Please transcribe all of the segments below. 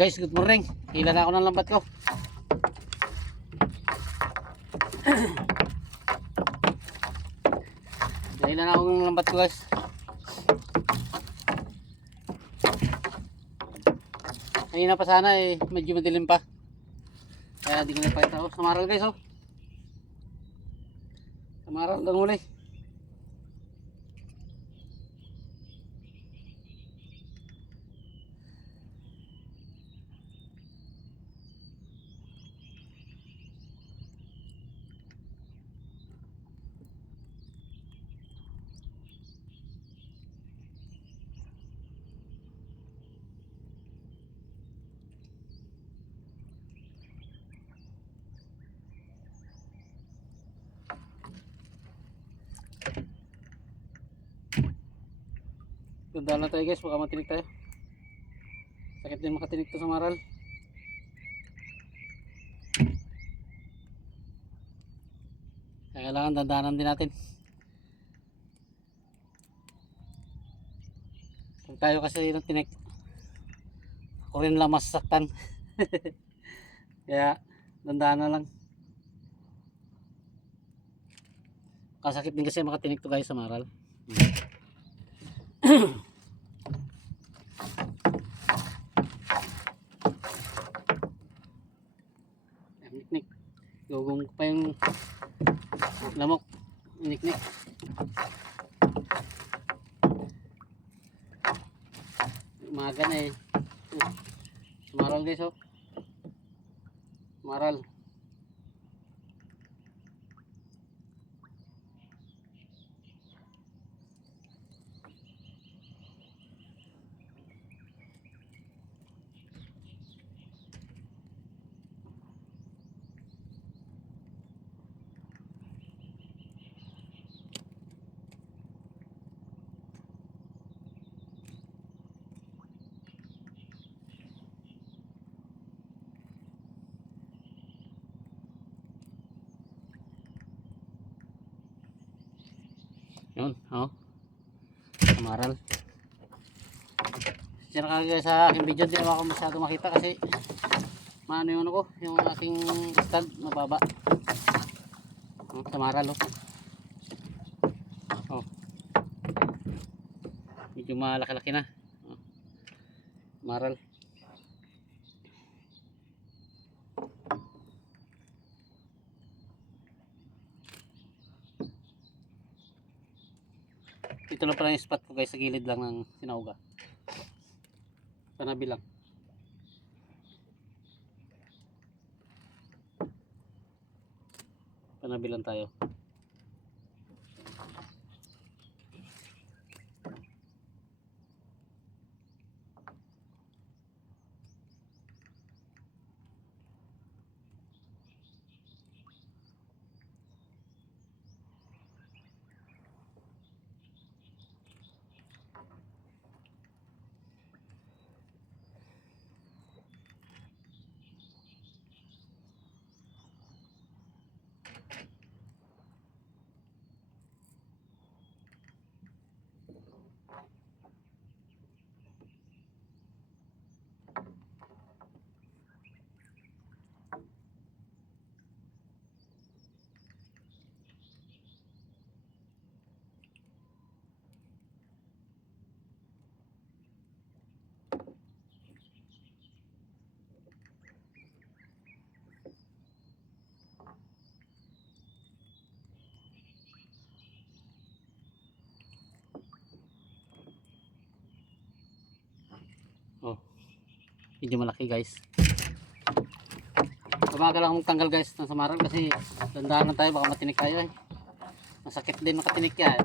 Guys, good morning. Hila na ako ng lambat ko. Hila na ako ng lambat ko, guys. Kanina pa sana medyo madilim pa. Kaya di ko na pakita. Samaral guys, Samaral lang huli. Ganda na tayo guys, baka matinig tayo. Sakit din makatinig to sa maral. Kailangan dandanan din natin. Kung tayo kasi ng tinik, ako rin lang masasaktan. Kaya dandanan lang. Kasakit din kasi makatinig to guys sa maral. Niknik. Gugong ko pa yung lamok. Niknik. Umaga na Maral guys, Maral. Yun, Maral. Siya nakagaya sa aking video, di ako masyado makita kasi maano yung ano ko, yung aking stand mababa. Sa Maral, medyo malaki-laki na. Maral. Ito lang pala yung spot ko guys, sa gilid lang ng sinauga. Panabi lang. Panabi lang tayo. Medyo malaki guys. Kumaga lang akong tanggal guys ng samaran kasi dandanan tayo, baka matinik tayo Masakit din makatinik yan.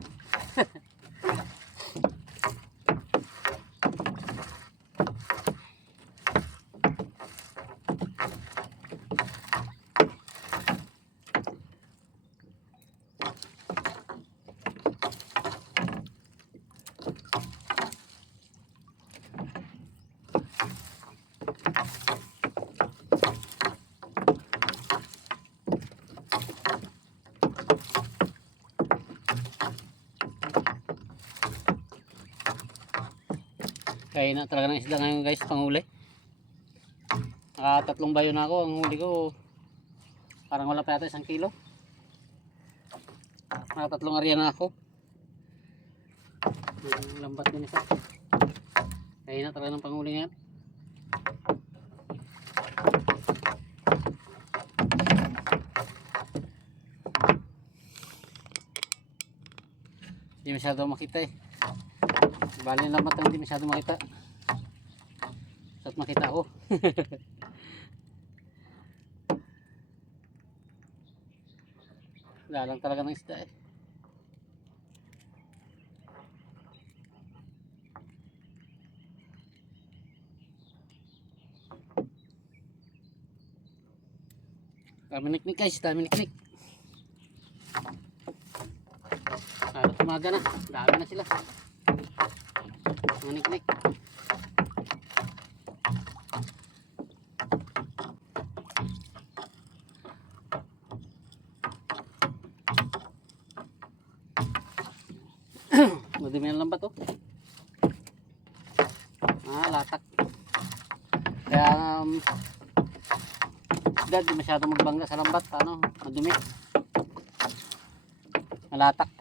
Kaya na talaga ng isda ngayon guys, panguli. Nakatatlong bayo na ako. Ang huli ko parang wala pa yata 1 kilo. Nakatatlong area na ako. Lambat din isa. Kaya na talaga ng panghuli yan. Hindi masyado makita eh. Bali lambat lang, hindi masyado makita. At makita ko. Lalang talaga ng isda eh. Dami niknik guys, dami niknik. Umaga na, dami na sila. Mga niknik. Madumi ang lambat oh. Latak. Kaya di masyado magbangga sa lambat, ano, madumi. Malatak.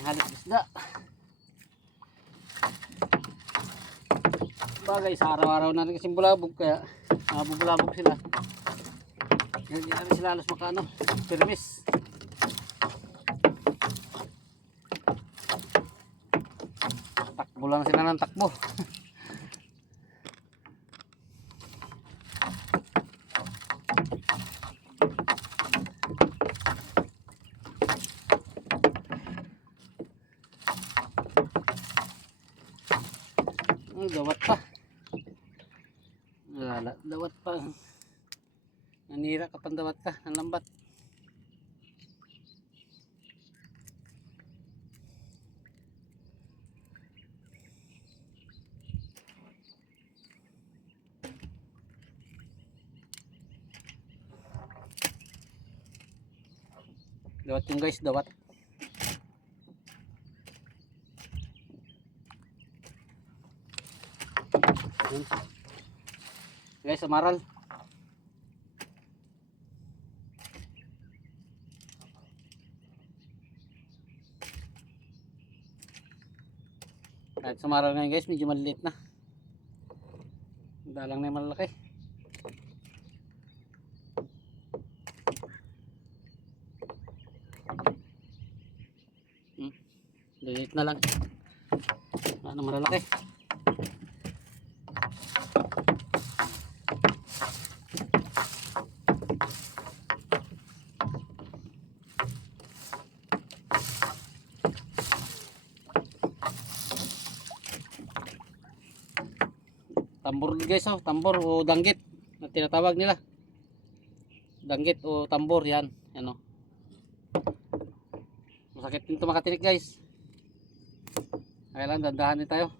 Halos isda. Bagay sa araw-araw na rin kasing bulabog, kaya bubulabog sila. Hindi na rin sila halos makano, permis. Takbo lang sila ng takbo. Dawat pa. Dawat pa. Nanira ka pang dawat ka ng lambat. Dawat yung guys, dawat. Guys, amaral. Kahit sumaral ngayon guys, medyo maliit na. Dalang na yung malaki. Liit na lang. Wala na malalaki. Tambor guys, oh, tambor o danggit na tinatawag nila. Danggit o tambor yan, ano. Masakit din 'to makatinik guys. Kaya lang dandahan din tayo.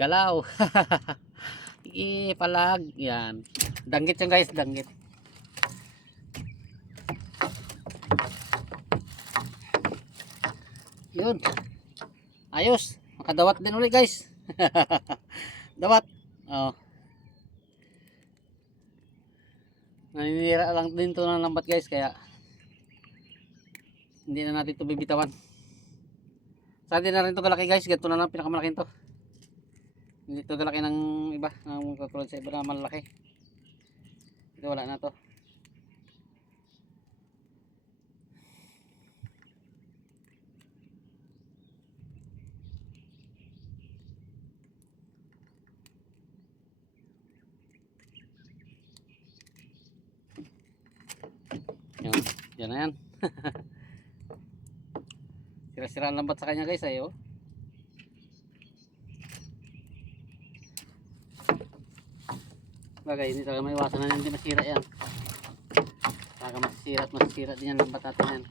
Galaw. Palag yan. Danggit yan guys, danggit. Yun. Ayos. Makadawat din ulit guys. Dawat. Oh. Naninira lang din to ng lambat guys, kaya hindi na natin ito bibitawan. Sa atin na rin ito kalaki guys. Ganito na lang pinakamalaki ito. Hindi ito kalaki ng iba. Ang katulad sa iba na malaki. Ito wala na to. Yan na yan. Sira-sira ang lambat sa kanya guys, ayo. Bagay, hindi talaga maiwasan na hindi masira yan. Saka masisira at masisira din yan lambat natin yan.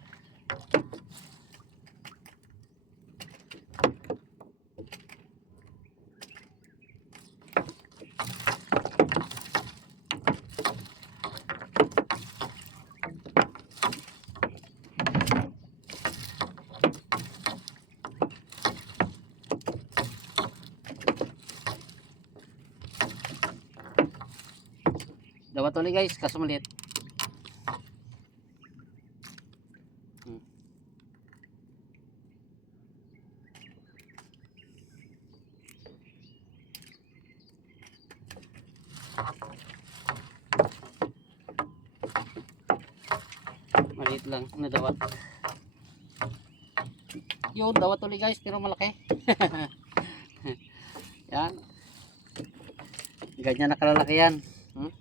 Dawat ulit guys, kaso maliit. Maliit lang na dawat. Yun, dawat ulit guys, pero malaki. Yan. Ganyan nakalalaki yan.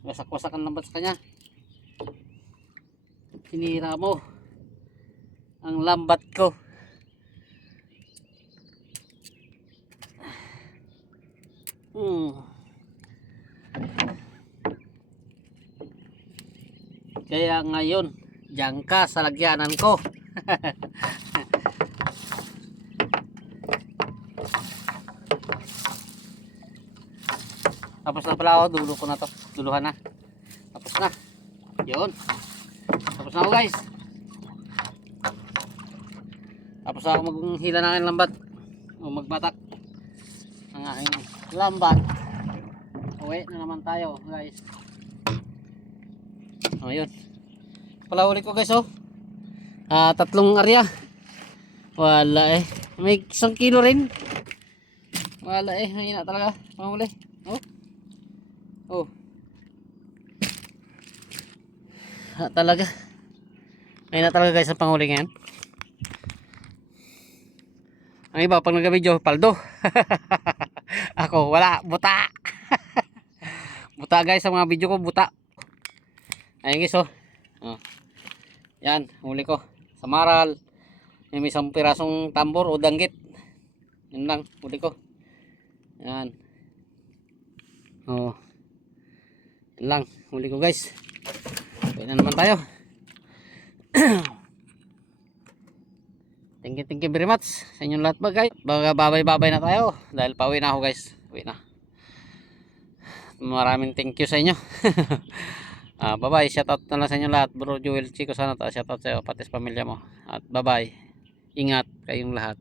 Wasak-wasak ang lambat sa kanya. Sinira mo ang lambat ko. Kaya ngayon, diyan ka sa lagyanan ko. Tapos na pala ako, dulo ko na to. Duluhan na. Tapos na. Yun. Tapos na ako guys. Tapos na ako maghila ng aking lambat. O magbatak. Ang aking lambat. Uwi na naman tayo guys. O yun. Palahuli ko guys oh. 3 area. Wala eh. May 1 kilo rin. Wala eh. Mahina talaga. Pahuli. Oh. Oh. Talaga. Mahina talaga guys ang panghuli ngayon. Ang iba pag nag-video, paldo. Ako wala. Buta. Buta guys ang mga video ko. Buta. Ayun guys oh. Oh. Yan. Huli ko. Sa maral. May 1 pirasong tambor o danggit. Yun lang. Huli ko. Yan. Oh. Yan lang. Huli ko guys. Uwi na naman tayo. Thank you very much sa inyong lahat ba guys. Babay na tayo. Dahil pauwi na ako guys. Uwi na. Maraming thank you sa inyo. Bye bye. Shoutout na lang sa inyong lahat. Bro Joel Chico sana to. Shoutout sa iyo. Pati sa pamilya mo. At bye bye. Ingat kayong lahat.